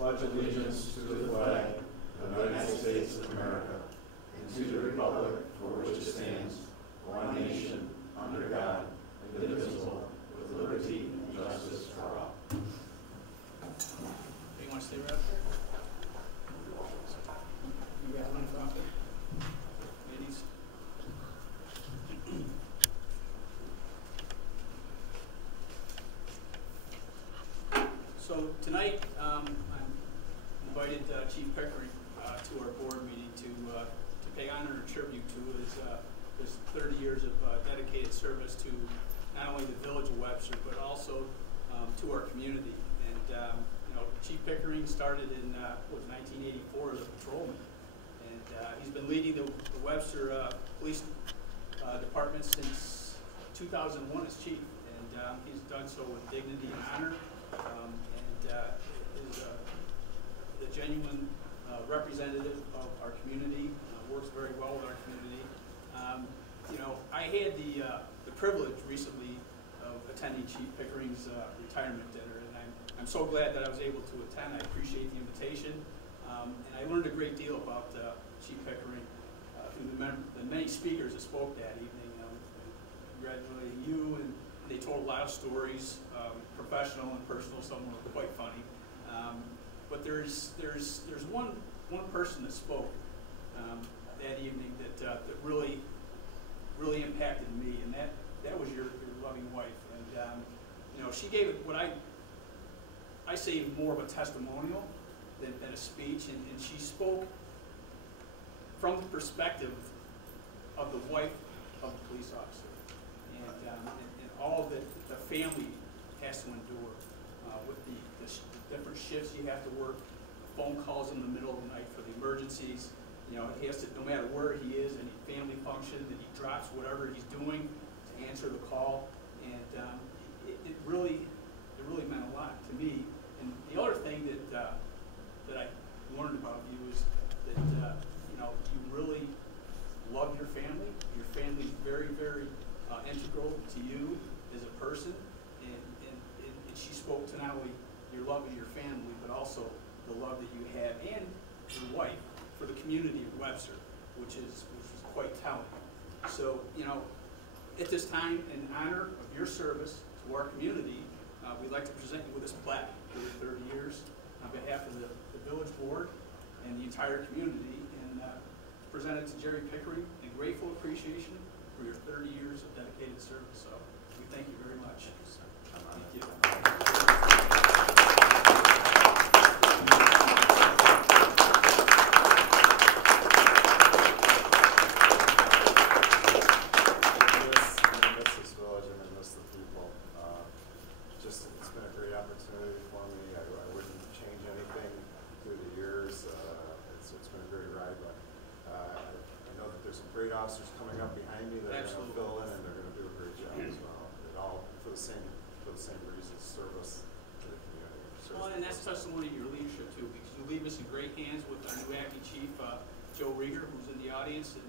pledge allegiance to the flag of the United States of America and to the republic for which it stands, one nation, under God, indivisible, with liberty and justice for all. You want to stay right up there? You got one from there? Ladies? So tonight, I invited Chief Pickering to our board meeting to pay honor and tribute to his 30 years of dedicated service to not only the village of Webster, but also to our community. And Chief Pickering started in 1984 as a patrolman, and he's been leading the Webster Police Department since 2001 as chief, and he's done so with dignity and honor, and is the genuine representative of our community. Works very well with our community. I had the privilege recently of attending Chief Pickering's retirement dinner, and I'm so glad that I was able to attend. I appreciate the invitation, and I learned a great deal about Chief Pickering through the many speakers that spoke that evening. Congratulating you, and they told a lot of stories, professional and personal. Some were quite funny, but there's one person that spoke that evening that really impacted me, and that was your loving wife. And she gave it what I say more of a testimonial than a speech, and she spoke from the perspective of the wife of the police officer, and all that the family has to endure with the different shifts you have to work, the phone calls in the middle of the night for the emergencies. He has to, no matter where he is, any family function, that he drops whatever he's doing to answer the call, and it really meant a lot to me. And the other thing that I learned about you is that you really love your family. Your family is very, very integral to you as a person, and she spoke to not only your love of your family, but also the love that you have and your wife for the community of Webster, which is quite telling. So, at this time, in honor of your service to our community, we'd like to present you with this plaque for your 30 years on behalf of the village board and the entire community, and present it to Jerry Pickering in grateful appreciation for your 30 years of dedicated service. So, we thank you very much. Thank you. Great officers coming up behind me that are going to fill in, and they're going to do a great job as well. It all for the same reasons: service to the community. Well, and that's testimony of your leadership too, because you leave us in great hands with our new acting chief, Joe Rieger, who's in the audience, and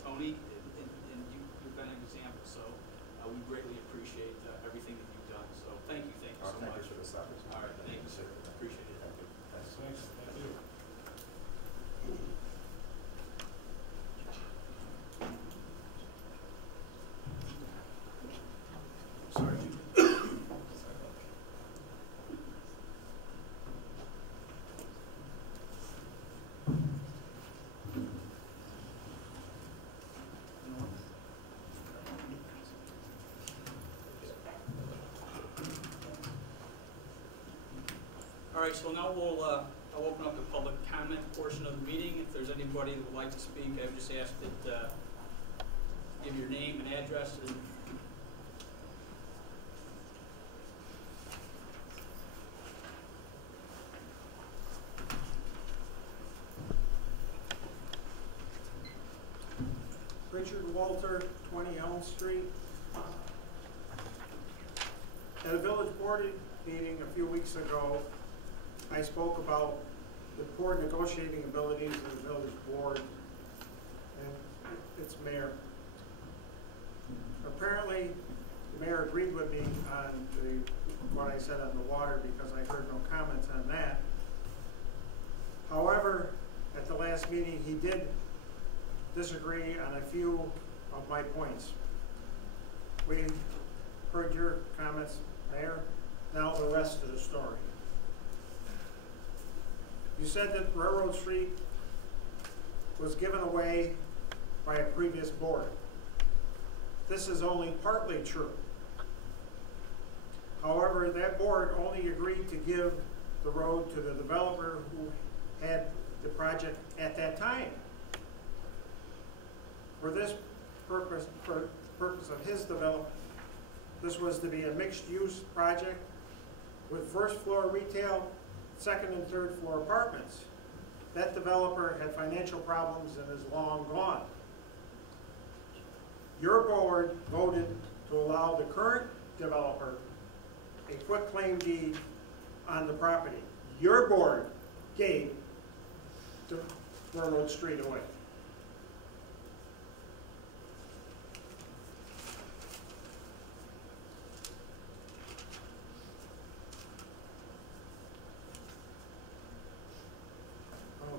Tony, and you've been an example. So we greatly appreciate everything that you've done. So thank you so much. Thank you for this opportunity. All right, thank you, sir. Appreciate it. Thank you. Thanks. Thank you. All right, so now I'll open up the public comment portion of the meeting. If there's anybody that would like to speak, I would just ask that give your name and address. And Richard Walter, 20 Elm Street. At a village board meeting a few weeks ago, I spoke about the poor negotiating abilities of the village board and its mayor. Apparently, the mayor agreed with me on what I said on the water, because I heard no comments on that. However, at the last meeting, he did disagree on a few of my points. We heard your comments, Mayor. Now the rest of the story. You said that Railroad Street was given away by a previous board. This is only partly true. However, that board only agreed to give the road to the developer who had the project at that time. For this purpose, for purpose of his development, this was to be a mixed-use project with first-floor retail, second and third floor apartments. That developer had financial problems and is long gone. Your board voted to allow the current developer a quitclaim deed on the property. Your board gave the Railroad Street away.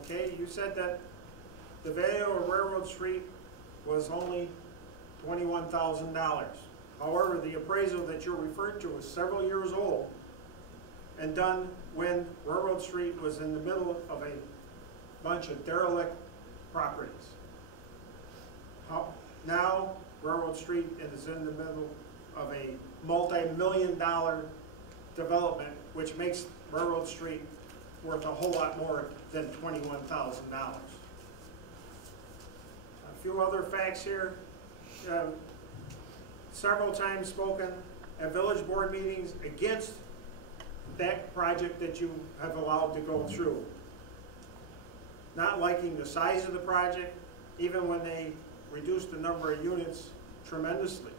Okay, you said that the value of Railroad Street was only $21,000. However, the appraisal that you're referring to was several years old and done when Railroad Street was in the middle of a bunch of derelict properties. Now, Railroad Street is in the middle of a multi-million-dollar development, which makes Railroad Street worth a whole lot more than $21,000. A few other facts here. Several times spoken at village board meetings against that project that you have allowed to go through. Not liking the size of the project, even when they reduced the number of units tremendously.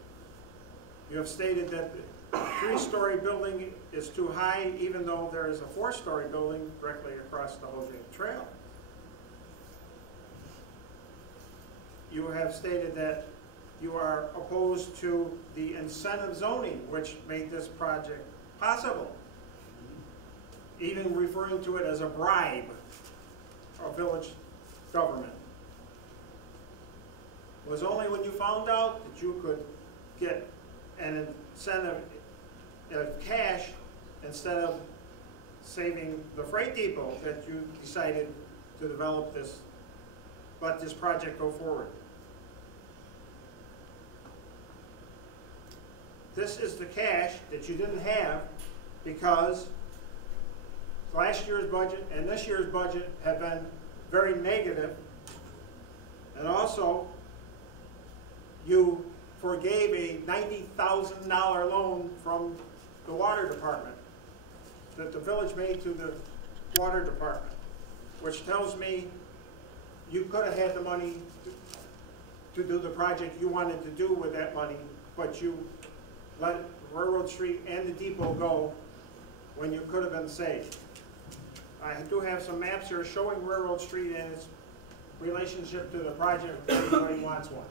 You have stated that the 3-story building is too high, even though there is a 4-story building directly across the Hojay Trail. You have stated that you are opposed to the incentive zoning, which made this project possible, even referring to it as a bribe of village government. It was only when you found out that you could get an incentive of cash instead of saving the freight depot that you decided to develop this, let this project go forward. This is the cash that you didn't have because last year's budget and this year's budget have been very negative, and also you forgave a $90,000 loan from the water department that the village made to the water department, which tells me you could have had the money to do the project you wanted to do with that money, but you let Railroad Street and the depot go when you could have been saved. I do have some maps here showing Railroad Street and its relationship to the project if anybody wants one.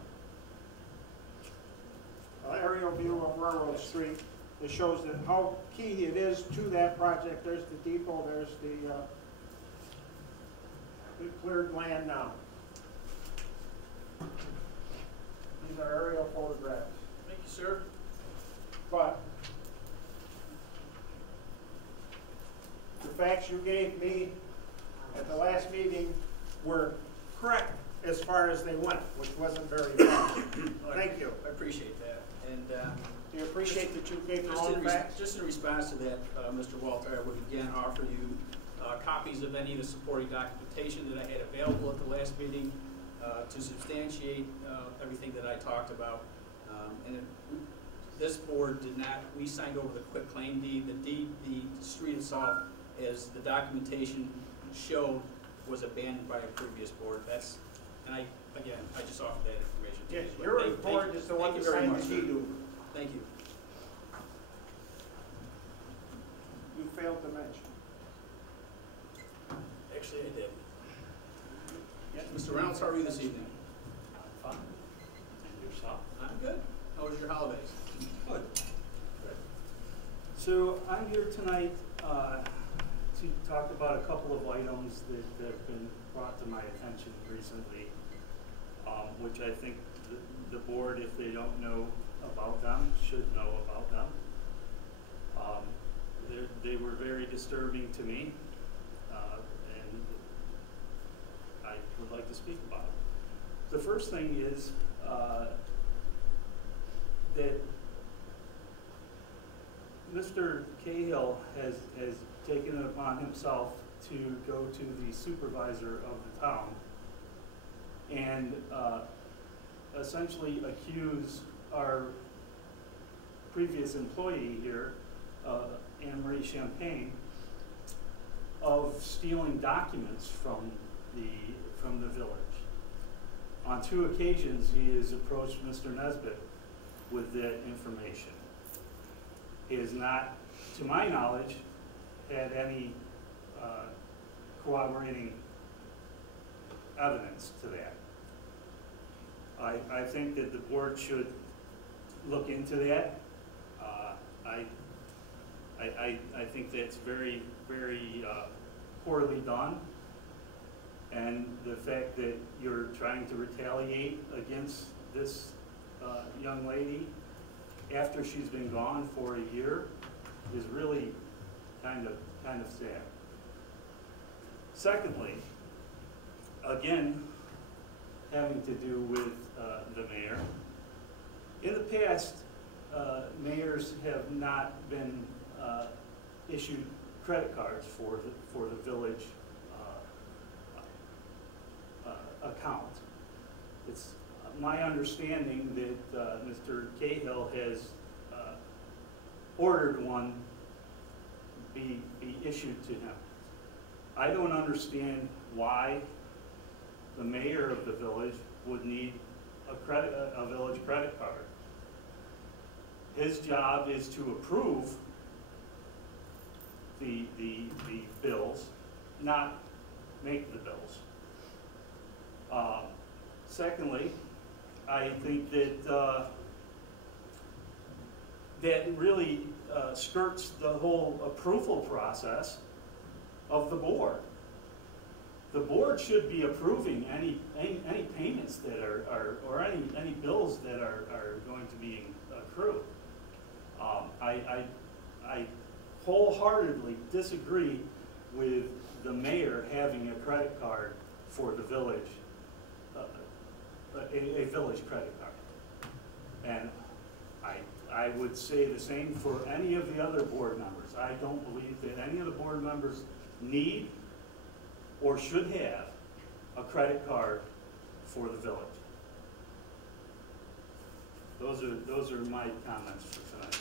An aerial view of Railroad Street that shows that how key it is to that project. There's the depot, there's the cleared land now. These are aerial photographs. Thank you, sir. But the facts you gave me at the last meeting were correct as far as they went, which wasn't very far. Thank you. I appreciate that. And do you appreciate that you gave your own facts? just in response to that, Mr. Walter, I would again offer you copies of any of the supporting documentation that I had available at the last meeting to substantiate everything that I talked about. This board did not, we signed over the quitclaim deed. The street itself, as the documentation showed, was abandoned by a previous board. And I just offered that information to you. Yes, your board is the one that signed the deed over. Thank you. You failed to mention. Actually, I did. Yes, Mr. Reynolds, how are you this evening? I'm fine. And yourself? I'm good. How was your holidays? Good. So I'm here tonight to talk about a couple of items that have been brought to my attention recently, which I think the board, if they don't know about them, should know about them. They were very disturbing to me, and I would like to speak about it. The first thing is that Mr. Cahill has taken it upon himself to go to the supervisor of the town and essentially accuse our previous employee here, Anne Marie Champagne, of stealing documents from the village. On 2 occasions, he has approached Mr. Nesbitt with that information. He has not, to my knowledge, had any corroborating evidence to that. I think that the board should look into that. I think that's very, very poorly done. And the fact that you're trying to retaliate against this young lady after she's been gone for a year is really kind of sad. Secondly, again, having to do with the mayor. In the past, mayors have not been issued credit cards for the village account. It's my understanding that Mr. Cahill has ordered one be issued to him. I don't understand why the mayor of the village would need a village credit card. His job is to approve the bills, not make the bills. Secondly, I think that that really skirts the whole approval process of the board. The board should be approving any payments that are or any bills that are going to be accrued. I wholeheartedly disagree with the mayor having a credit card for the village, a village credit card. And I would say the same for any of the other board members. I don't believe that any of the board members need or should have a credit card for the village. Those are my comments for tonight.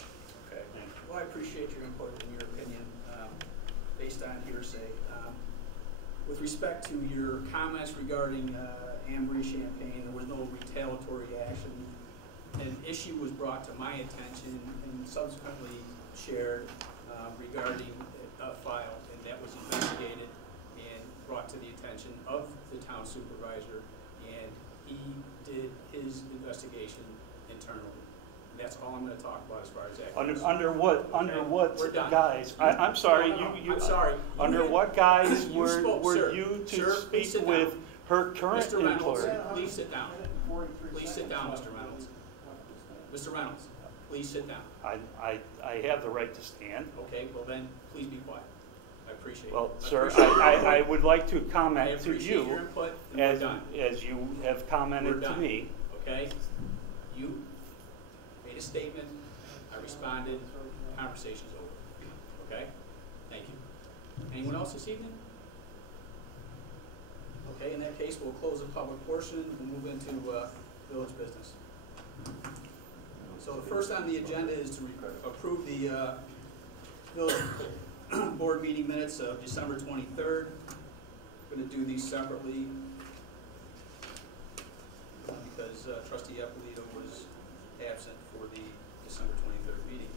Okay. Well, I appreciate your input and your opinion based on hearsay. With respect to your comments regarding Anne Marie Champagne, there was no retaliatory action. An issue was brought to my attention and subsequently shared regarding a file, and that was investigated and brought to the attention of the town supervisor, and he did his investigation internally. That's all I'm going to talk about as far as that. Under what guise? I'm sorry. I'm sorry. Under what guise were you to sir, speak with her current Mr. Reynolds, employer? please sit down. Please sit down, Mr. Reynolds. Mr. Reynolds, please sit down. I have the right to stand. Okay, well then, please be quiet. I appreciate it. Well, sir, I would like to comment to your you input, and we're done. as you have commented to me. Okay? You made a statement, I responded, conversation's over. Okay? Thank you. Anyone else this evening? Okay, in that case, we'll close the public portion and move into village business. So the first on the agenda is to approve the village board meeting minutes of December 23rd. I'm going to do these separately because Trustee Eppolito was absent for the December 23rd meeting.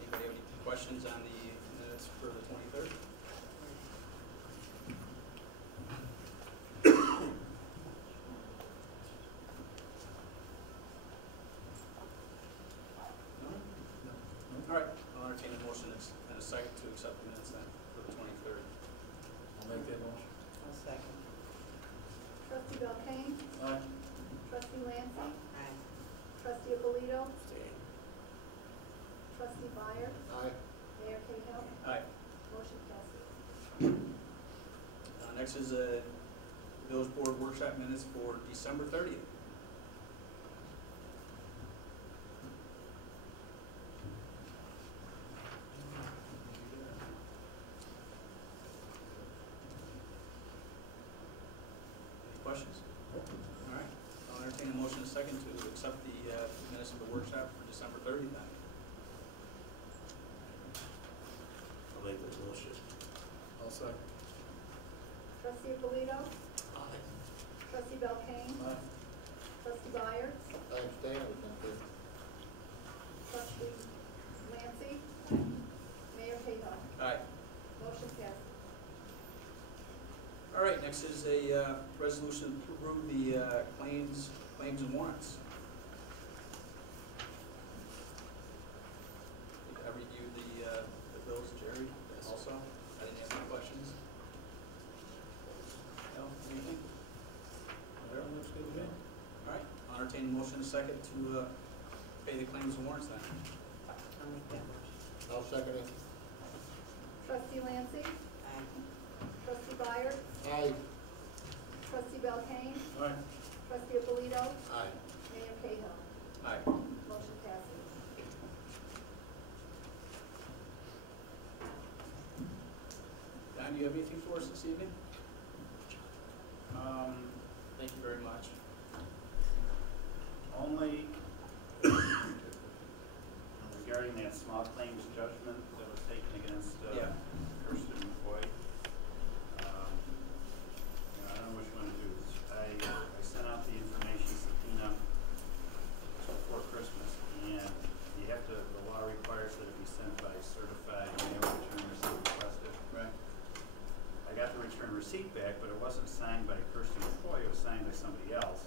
Anybody have any questions on the minutes for the 23rd? All right, I'll entertain a motion and a second to accept the minutes then for Belkane? Aye. Trustee Lancy? Aye. Trustee Abolito? Abstain. Trustee Byers? Aye. Mayor Cahill? Aye. Motion passes. Next is village board workshop minutes for December 30th. Any questions? All right, I'll entertain a motion in a second to accept the minutes of the workshop for December 30th then. I'll make the motion. I'll second. Trustee Abolito? Aye. Trustee Belkane? Aye. Trustee Byers? I abstain, I was not there. Trustee Lancy? Mayor Cahill? Aye. Motion passes. All right, next is a resolution to approve the claims and warrants. I reviewed the bills, Jerry, also. I didn't have any questions. No, anything? Everyone looks good to me. All right, I'll entertain a motion in a second to pay the claims and warrants then. I'll make that motion. I'll second it. Trustee Lancy? Aye. Trustee Byers? Aye. Trustee Belkane? Aye. Trustee Abolito? Aye. Mayor Cahill? Aye. Motion passes. Don, do you have anything for us this evening? Thank you very much. Only regarding that small claims judgment that was taken against Yeah. Kirsten McCoy. I don't know what you want to do. I sent out the information subpoena just before Christmas, and you have to, the law requires that it be sent by certified mail return receipt requested. Right. I got the return receipt back, but it wasn't signed by Kirsten McCoy, it was signed by somebody else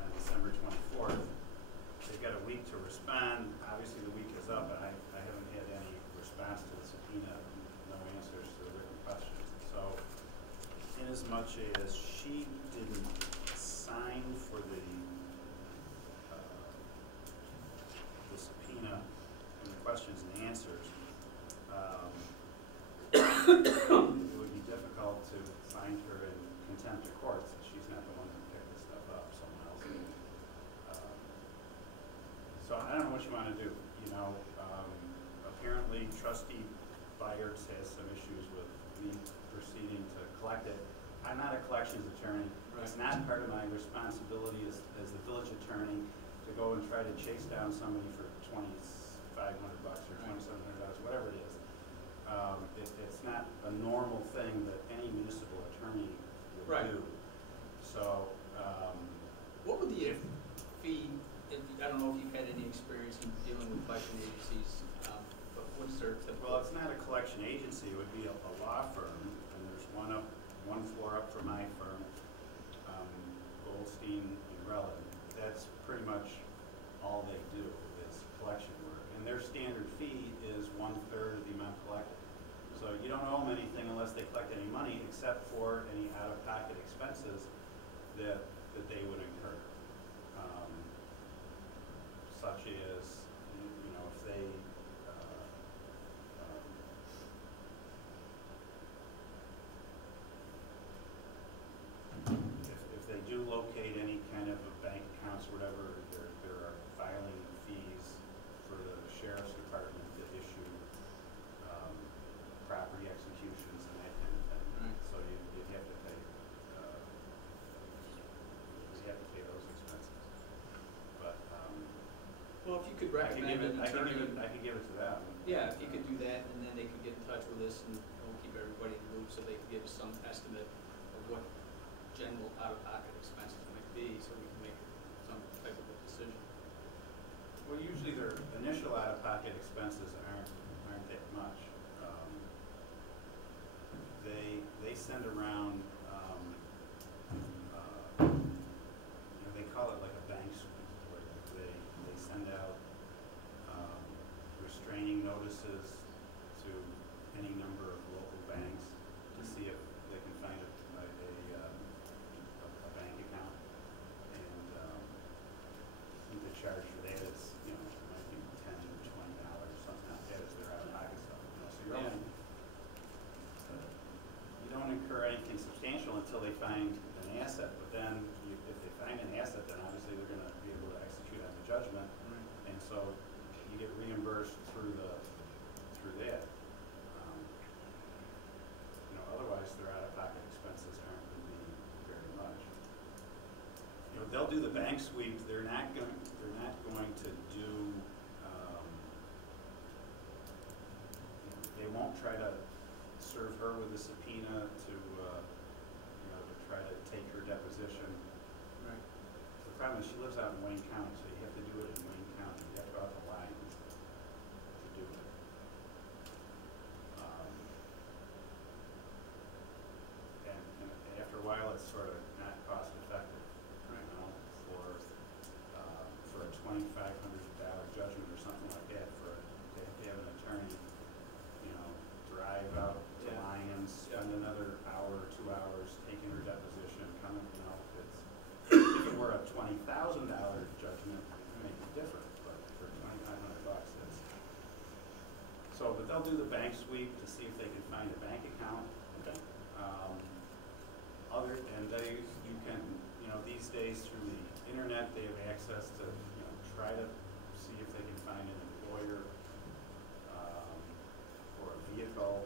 on December 24th. They've got a week to respond. Obviously, the week is up, and I haven't had any response to the subpoena, no answers to the written questions. So, inasmuch as she didn't sign for the subpoena and the questions and answers, it would be difficult to find her in contempt of court since she's not the one who picked this stuff up, someone else did. So I don't know what you want to do. Apparently Trustee Byers has some issues with me proceeding to collect it. I'm not a collections attorney. Right. It's not part of my responsibility as the village attorney to go and try to chase down somebody for $2,500 or $2,700, whatever it is. It's not a normal thing that any municipal attorney would Right. do. So, What would the fee, I don't know if you've had any experience in dealing with collection agencies, but what's their typical? well, it's not a collection agency, it would be a law firm, and there's one floor up from my firm, Goldstein and Relin. That's pretty much all they do is collection work, and their standard fee is 1/3 of the amount collected. So you don't owe them anything unless they collect any money, except for any out-of-pocket expenses that they would incur. Such as, if they, if they do locate any kind of bank accounts or whatever, there are filing fees for the sheriff's department that issue property executions and that kind of thing. Right. So you'd have to pay, those expenses. But, Well, if you could I can recommend give it, an I can attorney. give it to them. Yeah, if you could do that, and then they could get in touch with us, and we'll keep everybody in the loop, so they can give us some estimate of what general out-of-pocket expenses might be, so we can make some type of a decision. Well, usually their initial out-of-pocket expenses aren't that much. They send around, they call it like a bank sweep, where they send out restraining notices to any number of local banks to see if they can find a bank through that. Otherwise their out-of-pocket expenses aren't going to be very much. They'll do the bank sweep. They're not going to do. They won't try to serve her with a subpoena to try to take her deposition. Right. The problem is she lives out in Wayne County, so you have to do it in Wayne County. You have to go out the lines to do it. And after a while, it's sort of not cost effective. Right. For a $2,500 judgment or something like that, to have an attorney, drive out to Yeah. Lyons, spend another hour or 2 hours taking her deposition, coming, if it were a $20,000 judgment, it may be different, but for $2,500, that's. So, but they'll do the bank sweep to see if they can find a bank account. Okay. You can, these days through the internet, they have access to, try to see if they can find an employer or a vehicle.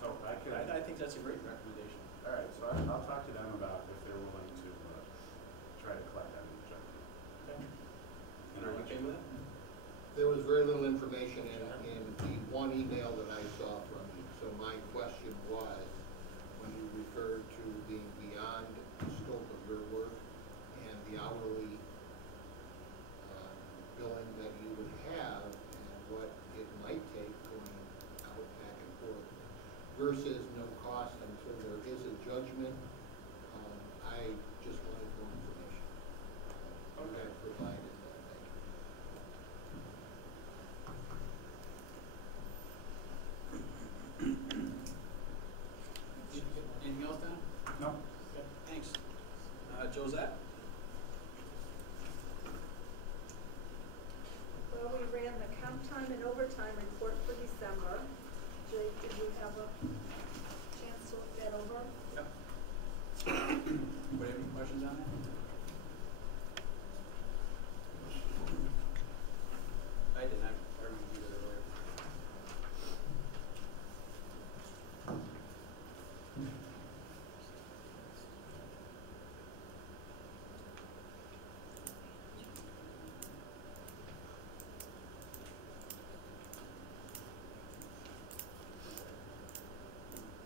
So I think that's a great recommendation. all right, so I'll talk to them about if they're willing to try to collect on the judgment. Okay. And Are I'll you let okay you with know. that? There was very little information in the one email that I saw from you. So my question was, when you referred to being beyond the scope of your work and the hourly billing that you would have and what it might take going out back and forth versus no cost until there is a judgment, I just wanted more information. Okay. I provided that. Thank you. Anything else, Dan? No? Okay, thanks. Josette? Well, we ran the comp time and overtime report for December. Jake, did you have a chance to look that over? Yep. Anybody have any questions on that? I didn't. I reviewed it earlier.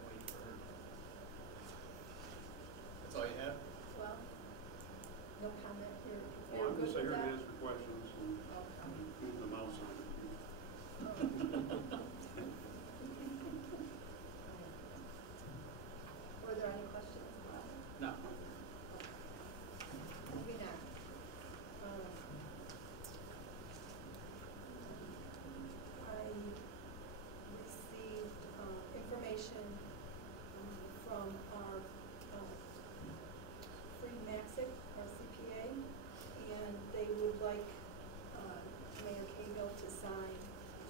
Wait for her. That's all you have? Well, no comment here. Well, I'm just You're here good to with answer questions and that? move the mouse on. Were there any questions? No. Moving on. I received information from our Freed Maxic, our CPA, and they would like Mayor Cahill to sign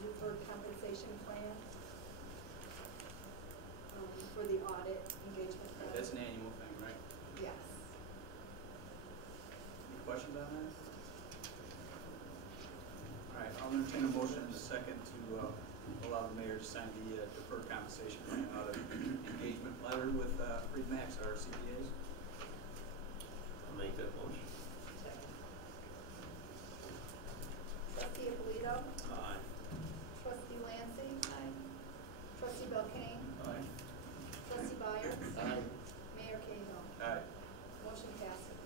deferred compensation plan for the audit engagement. That's an annual thing, right? Yes. Any questions on that? All right, I'll entertain a motion in a second to allow the mayor to sign the deferred compensation plan audit engagement letter with Freed Max, our CPAs. I'll make that motion. Trustee Abolito? Aye. Trustee Lancy? Aye. Trustee Belkane? Aye. Trustee Byers? Aye. Mayor Cahill? Aye. Motion passes.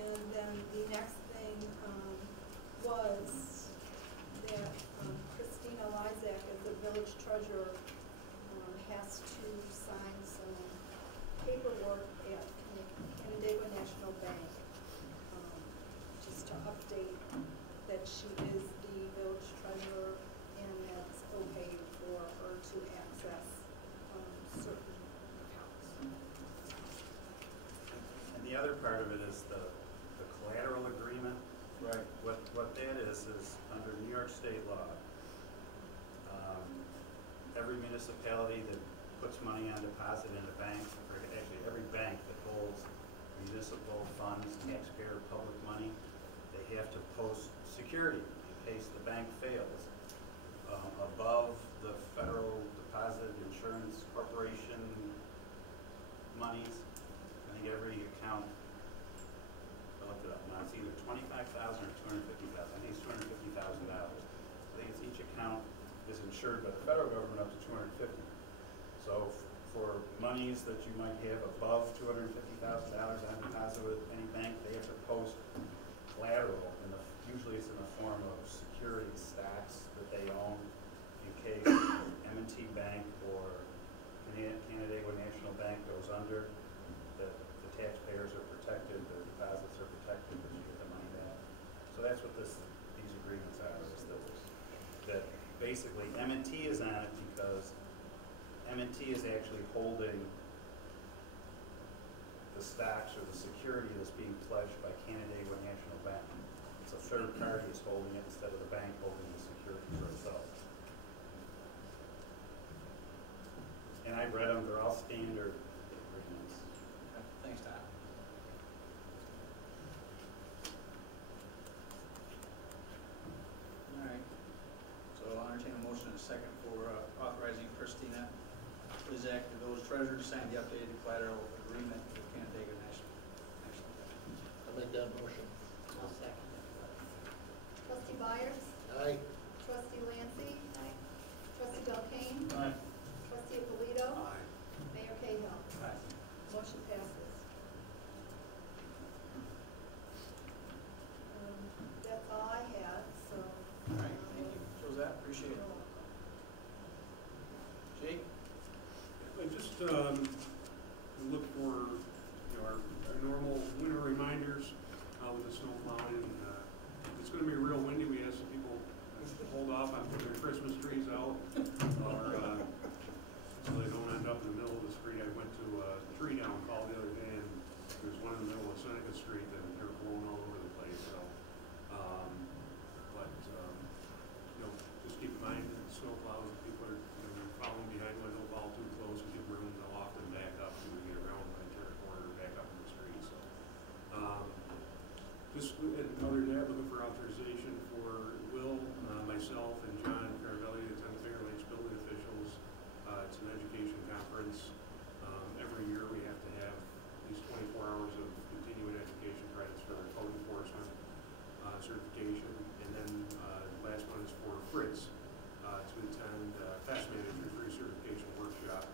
And then the next thing was that Christina Lysak, as the village treasurer, has to sign some paperwork at Canandaigua National Bank, just to update that she is the village treasurer and that's okay for her to access certain accounts. And the other part of it is the collateral agreement. Right. What that is under New York state law, every municipality that puts money on deposit in a bank, or actually every bank that holds a municipal funds, taxpayer, public money, they have to post security in case the bank fails. Above the Federal Deposit Insurance Corporation monies, I think every account, I looked it up now, it's either $25,000 or $250,000. I think it's $250,000. I think it's each account is insured by the federal government up to $250,000. So for monies that you might have above $250,000 on deposit with any bank, they have to post collateral, usually it's in the form of security stocks that they own in case M&T Bank or Canandaigua National Bank goes under, that the taxpayers are protected, the deposits are protected, that you get the money back. So that's what these agreements are, is that basically M&T is on it because M&T is actually holding the stocks or the security that's being pledged by Canandaigua National Bank. So a third party is holding it instead of the bank holding the security for itself. And I read them, they're all standard agreements. Okay, thanks, Todd. All right, so I'll entertain a motion in a second for authorizing Christina Lizak, the village treasurer, to sign the updated collateral agreement with Canandaigua National Bank. I'll make that motion. I'll second it. Trustee Byers? Aye. Trustee Lancy? Trustee Belkane? Aye. Trustee Polito? Aye. Mayor Cahill? Aye. Motion passes. That's all I had, so. All right, thank you, Josette, appreciate it. Jake? I just look for our normal winter reminders with the snow plowing. It's going to be real windy. We asked some people to hold off on putting their Christmas trees out, or so they don't end up in the middle of the street. I went to a tree down call the other day, and there's one in the middle of Seneca Street that they're blowing all over the place. So, just keep in mind that snow plows, if people are following behind one, don't fall too close and give room. They'll often back up and get around and turn a corner and back up in the street. So, just another day, looking for authorization for Will, myself, and John Caravelli, the 10 Finger Lakes building officials. It's an education conference. Every year we have to have at least 24 hours of continuing education credits for our code enforcement certification. And then the last one is for Fritz to attend Pest Manager's Recertification Workshop.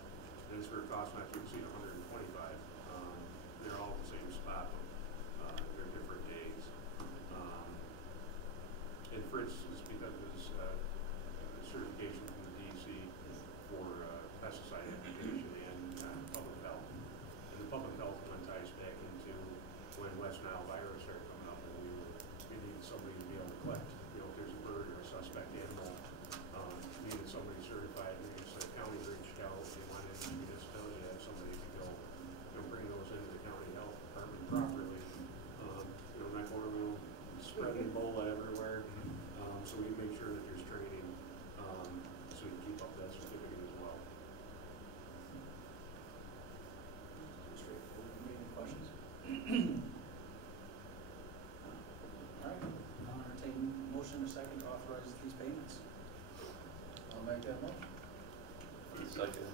And it's for a cost not to exceed $125. They're all at the same spot, but they're different days. And Fritz is because of his certification from the DC for pesticide application and public health. And the public health one ties back into when West Nile virus started coming up, and we needed somebody to be able to collect, if there's a bird or a suspect animal, needed somebody certified. And the county reached out, they wanted the municipality to have somebody to go, bring those into the county health department properly. Not going around spreading Ebola everywhere. So we make sure that there's training, so we can keep up that certificate as well. Straightforward. Any questions? All right, I'll entertain motion in a second to authorize these payments. I'll make that motion. Second.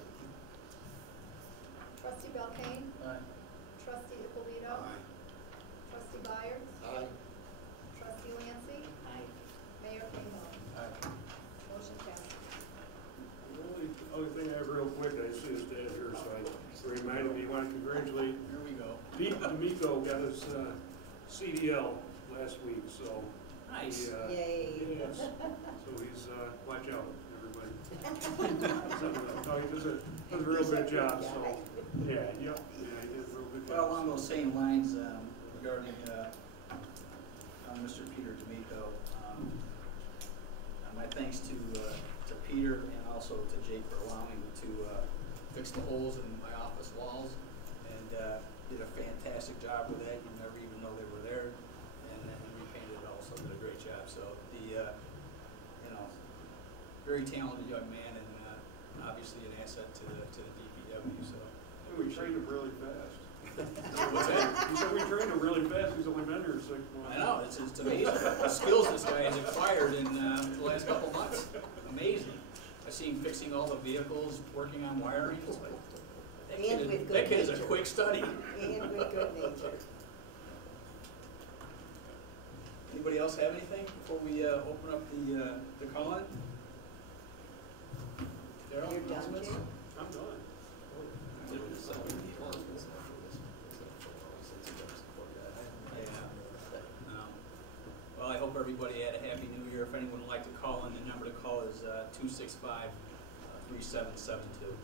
Trustee Belkane? Aye. Trustee Polito? Aye. Trustee Byers? Aye. Trustee Lancy? Aye. Mayor Cahill? Aye. Motion passes. The only other thing I have real quick, I see his dad here, so I reminded me, I want to congratulate Here we go. D'Amico got his CDL last week, so. Nice. Yay. Yes. So he's, watch out, everybody. No, he does a real good job, so, yeah, he did a real good job. Well, along those same lines, regarding Mr. Peter D'Amico, my thanks to Peter and also to Jake for allowing me to fix the holes in my office walls, and did a fantastic job with that. You never even know they were there, and repainted also did a great job. So very talented young man, and obviously an asset to the DPW. So And we trained him really fast. What's that? He said we trained him really fast, he's only been here 6 months. I know, it's amazing. The skills this guy has acquired in the last couple months. Amazing. I've seen him fixing all the vehicles, working on wiring. It's like, that kid is a quick study. And with good nature. Anybody else have anything before we open up the call-in? Darryl, You're done, announcements? Jim? I'm done. Yeah. No. Well, I hope everybody had a happy new year. If anyone would like to call in, the number to call is 265-3772.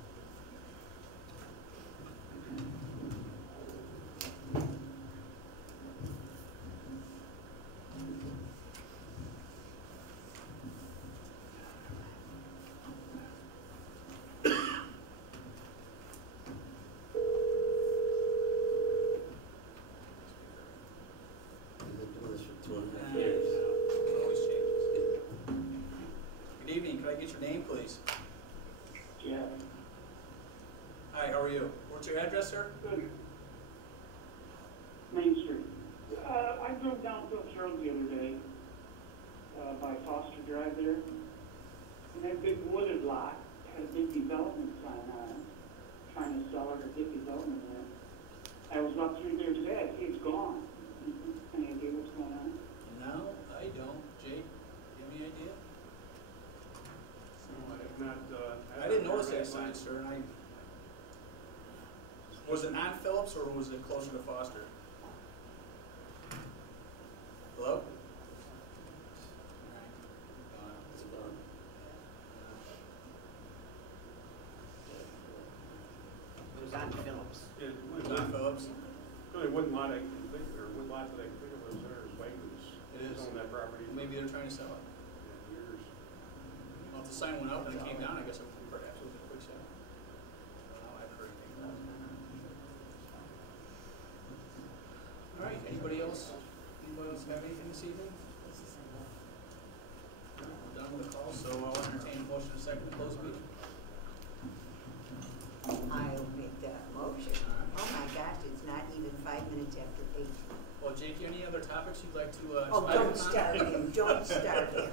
Always changes. Good evening. Can I get your name, please? Yeah, Hi, how are you? What's your address, sir? good. Main Street. I drove down Phillips Road the other day, by Foster Drive there, and that big wooded lot had a big development sign on it, trying to sell it or get development there. I was up through there today, I see it's gone. Any idea what's going on? No, I don't. Jake, you have any idea? No, I have not, I didn't notice heard that sign, anything. sir, and was it on Phillips or was it closer to Foster? Hello? It was on Phillips. Yeah, It was on Phillips? the only wooden lot I can think, or wood lot that I can think of was there is Wegmans. It is. On that property. Maybe they're trying to sell it. Yeah, years. Well, if the sign went up and it came down, I guess it perhaps was a quick sale. I don't know, I've heard anything about it. All right, anybody else? Anybody else have anything this evening? No, we're done with the call, so I'll entertain a motion in a second to close the meeting. I'll make that motion. Oh my gosh, it's not even 5 minutes after 8. Well, Jake, any other topics you'd like to Oh, expand don't upon? start him, don't start him.